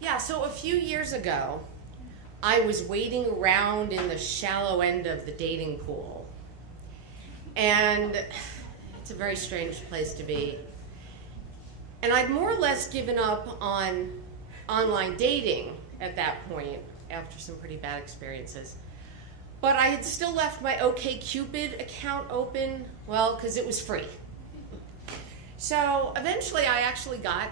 Yeah, so a few years ago, I was wading around in the shallow end of the dating pool. And it's a very strange place to be. And I'd more or less given up on online dating at that point after some pretty bad experiences. But I had still left my OkCupid account open, well, because it was free. So eventually I actually got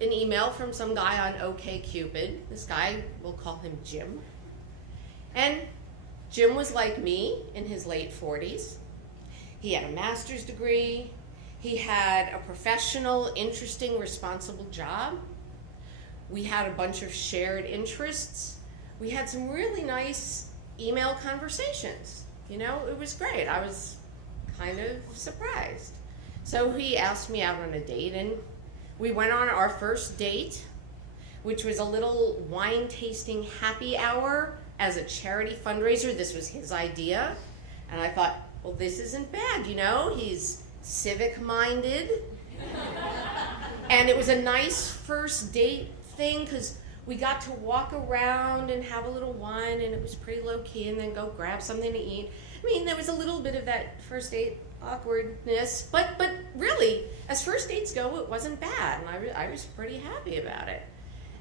an email from some guy on OkCupid. This guy, we'll call him Jim. And Jim was like me in his late 40s. He had a master's degree. He had a professional, interesting, responsible job. We had a bunch of shared interests. We had some really nice email conversations. You know, it was great. I was kind of surprised. So he asked me out on a date, and we went on our first date, which was a little wine tasting happy hour as a charity fundraiser. This was his idea. And I thought, well, this isn't bad, you know? He's civic-minded. And it was a nice first date thing because we got to walk around and have a little wine, and it was pretty low-key, and then go grab something to eat. I mean, there was a little bit of that first date awkwardness, but really, as first dates go, it wasn't bad, and I was pretty happy about it.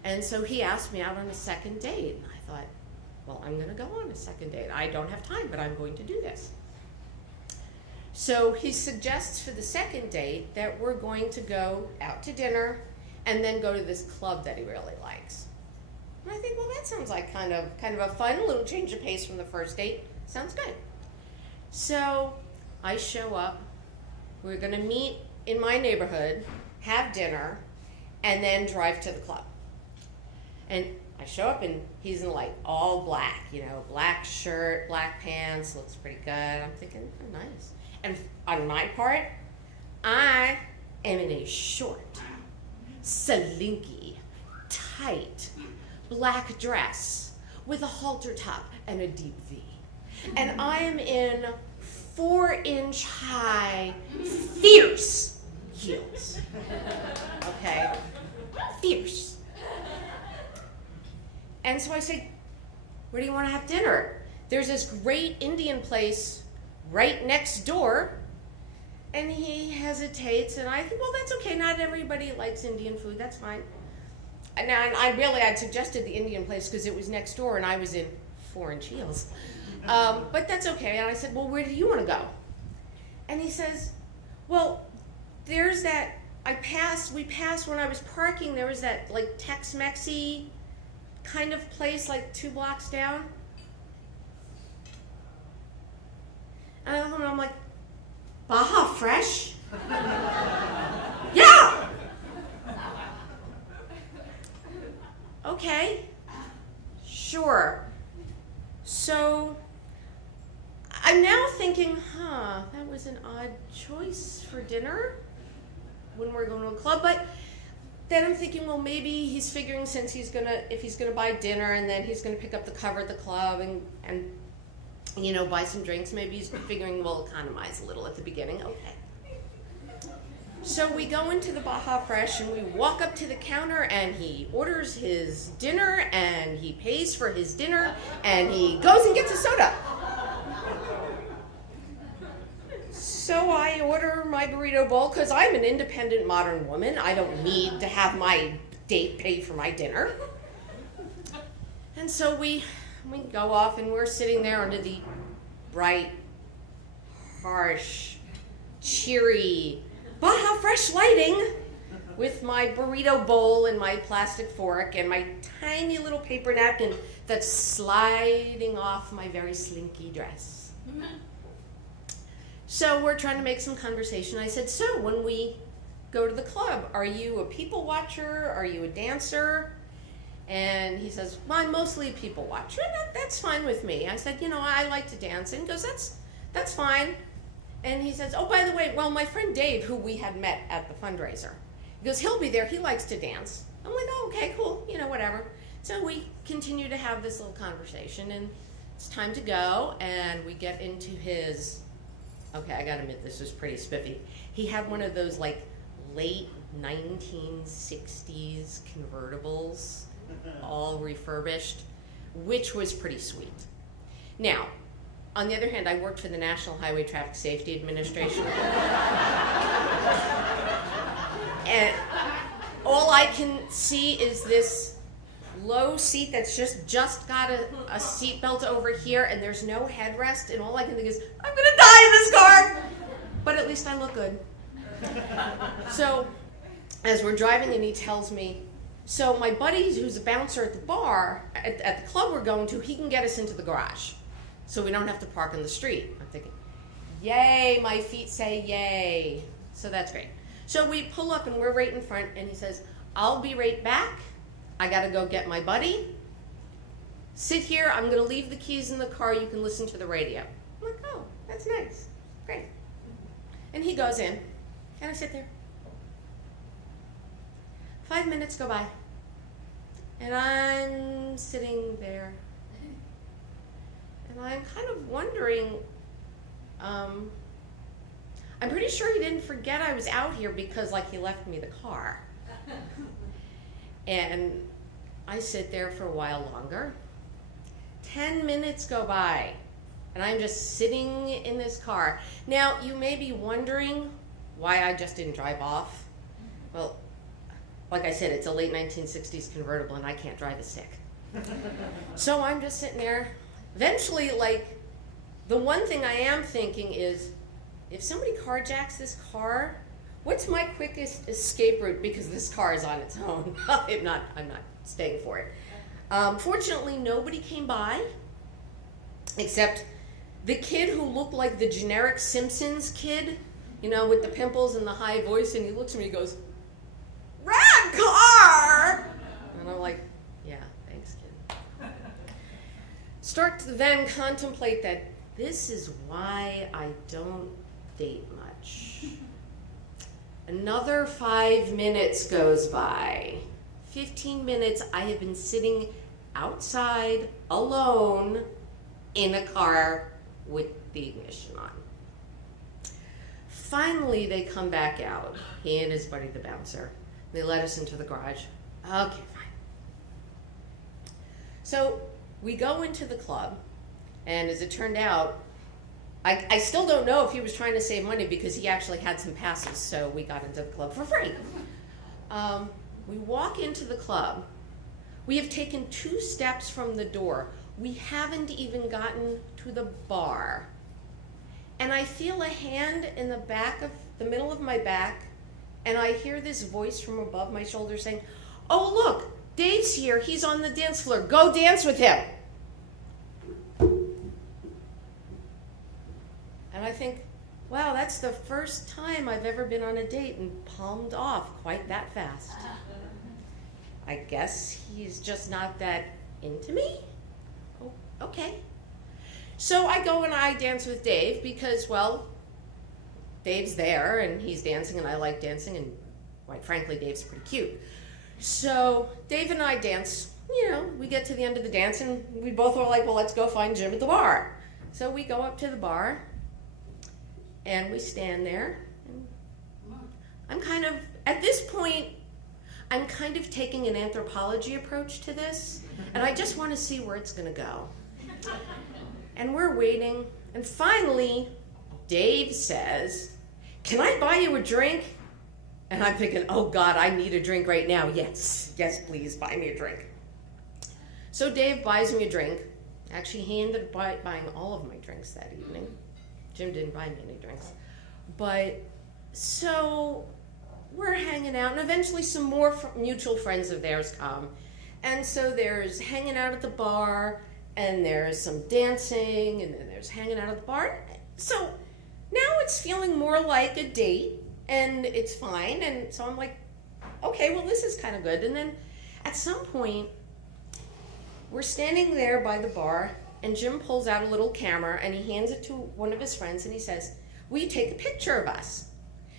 And so he asked me out on a second date, and I thought, well, I'm going to go on a second date. I don't have time, but I'm going to do this. So he suggests for the second date that we're going to go out to dinner and then go to this club that he really likes. And I think, well, that sounds like kind of a fun little change of pace from the first date. Sounds good. So I show up. We're going to meet in my neighborhood, have dinner, and then drive to the club. And I show up, and he's in like all black, you know, black shirt, black pants, looks pretty good. I'm thinking, oh, nice. And on my part, I am in a short, slinky, tight, black dress with a halter top and a deep V. And I'm in 4-inch high, fierce heels. Okay? Fierce. And so I say, where do you want to have dinner? There's this great Indian place right next door. And he hesitates, and I think, well, that's okay. Not everybody likes Indian food. That's fine. And I'd suggested the Indian place because it was next door, and I was in 4-inch heels. But that's okay. And I said, well, where do you want to go? And he says, well, there's that, we passed when I was parking, there was that like Tex-Mex-y kind of place like 2 blocks down. And I'm like, Baja Fresh? Yeah! Okay, sure. So I'm now thinking, that was an odd choice for dinner when we're going to a club. But then I'm thinking, well, maybe he's figuring if he's gonna buy dinner and then he's gonna pick up the cover at the club and you know, buy some drinks, maybe he's figuring we'll economize a little at the beginning. Okay. So we go into the Baja Fresh and we walk up to the counter and he orders his dinner and he pays for his dinner and he goes and gets a soda. So I order my burrito bowl because I'm an independent modern woman. I don't need to have my date pay for my dinner. And so we go off and we're sitting there under the bright, harsh, cheery, Baja Fresh lighting with my burrito bowl and my plastic fork and my tiny little paper napkin that's sliding off my very slinky dress. So we're trying to make some conversation. I said, so when we go to the club, are you a people watcher? Are you a dancer? And he says, well, I'm mostly a people watcher. That's fine with me. I said, you know, I like to dance. And he goes, that's fine. And he says, oh, by the way, well, my friend Dave, who we had met at the fundraiser, he goes, he'll be there. He likes to dance. I'm like, oh, okay, cool, you know, whatever. So we continue to have this little conversation, and it's time to go, and we get into his, okay, I gotta admit, this was pretty spiffy. He had one of those, like, late 1960s convertibles all refurbished, which was pretty sweet. Now, on the other hand, I worked for the National Highway Traffic Safety Administration. And all I can see is this low seat that's just got a seat belt over here, and there's no headrest, and all I can think is, I'm gonna die in this car! But at least I look good. So, as we're driving, and he tells me, so my buddy, who's a bouncer at the bar, at the club we're going to, he can get us into the garage, so we don't have to park on the street. I'm thinking, yay, my feet say yay. So that's great. So we pull up, and we're right in front, and he says, I'll be right back. I gotta go get my buddy. Sit here, I'm gonna leave the keys in the car, you can listen to the radio. I'm like, oh, that's nice, great. And he goes in, and I sit there. 5 minutes go by, and I'm sitting there, and I'm kind of wondering, I'm pretty sure he didn't forget I was out here because, like, he left me the car. And I sit there for a while longer. 10 minutes go by, and I'm just sitting in this car. Now, you may be wondering why I just didn't drive off. Well, like I said, it's a late 1960s convertible, and I can't drive a stick. So I'm just sitting there. Eventually, like, the one thing I am thinking is, if somebody carjacks this car, what's my quickest escape route? Because this car is on its own. I'm not staying for it. Fortunately, nobody came by, except the kid who looked like the generic Simpsons kid, you know, with the pimples and the high voice, and he looks at me and goes, "Rad car!" And I'm like, yeah, thanks, kid. Start to then contemplate that this is why I don't date much. Another 5 minutes goes by. 15 minutes I have been sitting outside alone in a car with the ignition on. Finally, they come back out, he and his buddy, the bouncer. They let us into the garage. Okay, fine. So we go into the club, and as it turned out, I still don't know if he was trying to save money because he actually had some passes, so we got into the club for free. We walk into the club. We have taken 2 steps from the door. We haven't even gotten to the bar. And I feel a hand in the back of the middle of my back, and I hear this voice from above my shoulder saying, "Oh, look, Dave's here. He's on the dance floor. Go dance with him." And I think, wow, that's the first time I've ever been on a date and palmed off quite that fast. I guess he's just not that into me? Oh, okay. So I go and I dance with Dave because, well, Dave's there and he's dancing and I like dancing, and quite frankly, Dave's pretty cute. So Dave and I dance, you know, we get to the end of the dance and we both were like, well, let's go find Jim at the bar. So we go up to the bar and we stand there. I'm kind of, at this point, I'm kind of taking an anthropology approach to this, and I just want to see where it's going to go. And we're waiting, and finally, Dave says, "Can I buy you a drink?" And I'm thinking, oh God, I need a drink right now. Yes, please buy me a drink. So Dave buys me a drink. Actually, he ended up buying all of my drinks that evening. Jim didn't buy me any drinks. But, so we're hanging out, and eventually some more mutual friends of theirs come. And so there's hanging out at the bar, and there's some dancing, and then there's hanging out at the bar. So now it's feeling more like a date, and it's fine. And so I'm like, okay, well, this is kind of good. And then at some point, we're standing there by the bar, and Jim pulls out a little camera, and he hands it to one of his friends, and he says, "Will you take a picture of us?"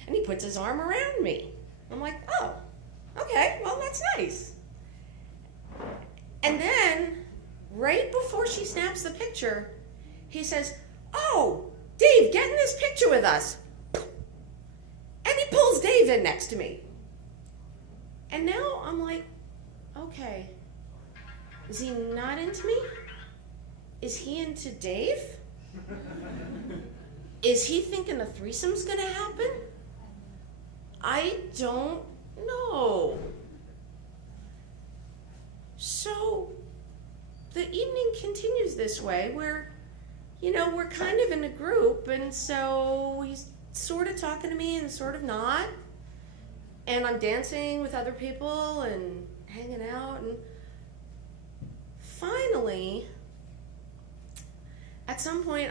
And he puts his arm around me. I'm like, oh, okay, well, that's nice. And then, right before she snaps the picture, he says, "Oh, Dave, get in this picture with us." And he pulls Dave in next to me. And now I'm like, okay, Is he not into me? Is he into Dave? Is he thinking a threesome's gonna happen? I don't know. So the evening continues this way where, we're kind of in a group, and so he's sort of talking to me and sort of not. And I'm dancing with other people and hanging out, and finally, at some point,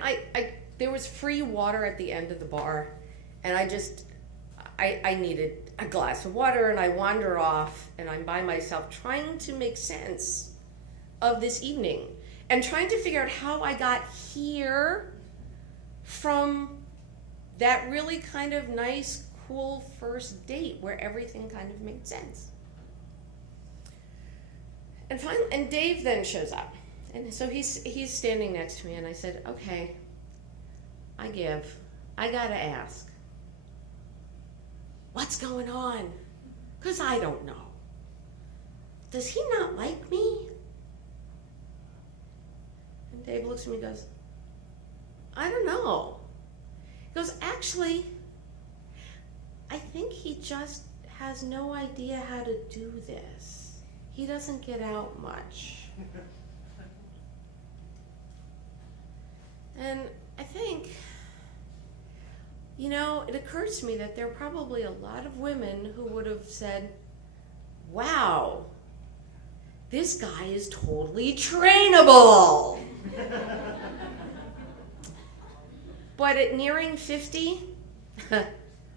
there was free water at the end of the bar, and I needed a glass of water, and I wander off, and I'm by myself trying to make sense of this evening and trying to figure out how I got here from that really kind of nice, cool first date where everything kind of made sense. And finally, and Dave then shows up. And so he's standing next to me, and I said, okay, I gotta ask. What's going on? Because I don't know. Does he not like me? And Dave looks at me and goes, I don't know. He goes, actually, I think he just has no idea how to do this. He doesn't get out much. And I think, it occurs to me that there are probably a lot of women who would have said, wow, this guy is totally trainable. But at nearing 50,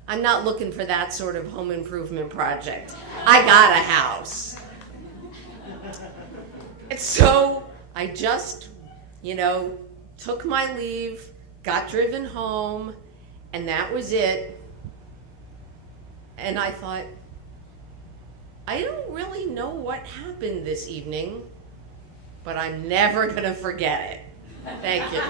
I'm not looking for that sort of home improvement project. I got a house. And so I just, took my leave, got driven home, and that was it. And I thought, I don't really know what happened this evening, but I'm never going to forget it. Thank you.